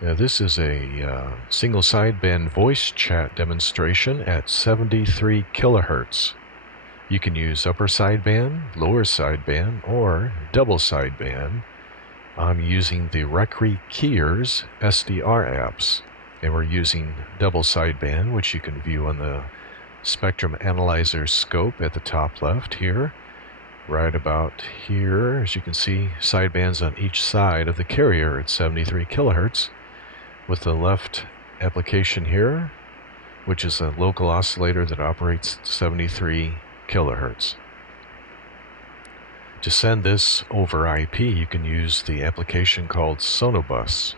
Now, this is a single sideband voice chat demonstration at 73 kilohertz. You can use upper sideband, lower sideband, or double sideband. I'm using the RECRI KEYER's SDR apps, and we're using double sideband, which you can view on the spectrum analyzer scope at the top left here. Right about here, as you can see, sidebands on each side of the carrier at 73 kilohertz, with the left application here, which is a local oscillator that operates 73 kilohertz. To send this over IP, you can use the application called SonoBus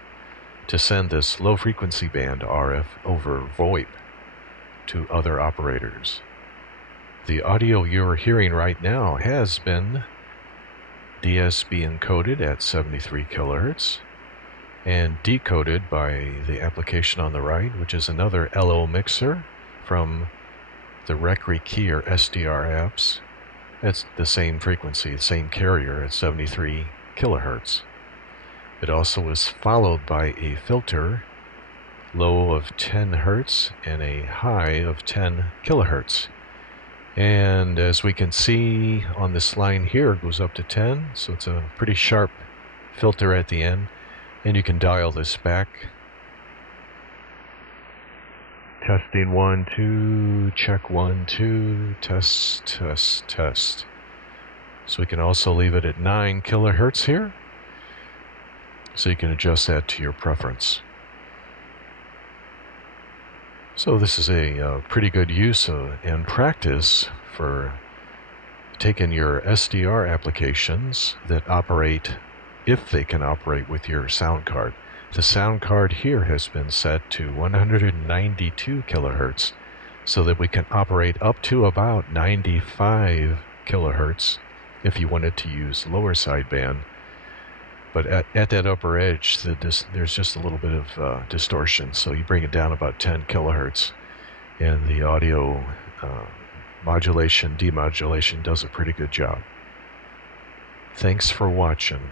to send this low frequency band RF over VoIP to other operators. The audio you're hearing right now has been DSB encoded at 73 kilohertz and decoded by the application on the right, which is another LO mixer from the RECRI KEYER SDR apps. It's the same frequency, the same carrier at 73 kilohertz. It also is followed by a filter, low of 10 hertz and a high of 10 kilohertz. And as we can see on this line here, it goes up to 10, so it's a pretty sharp filter at the end. And you can dial this back. Testing 1, 2, check 1, 2, test, test, test. So we can also leave it at 9 kilohertz here. So you can adjust that to your preference. So this is a pretty good use and practice for taking your SDR applications that operate, if they can operate with your sound card. The sound card here has been set to 192 kilohertz so that we can operate up to about 95 kilohertz if you wanted to use lower sideband. But at that upper edge, there's just a little bit of distortion, so you bring it down about 10 kilohertz, and the audio modulation, demodulation does a pretty good job. Thanks for watching.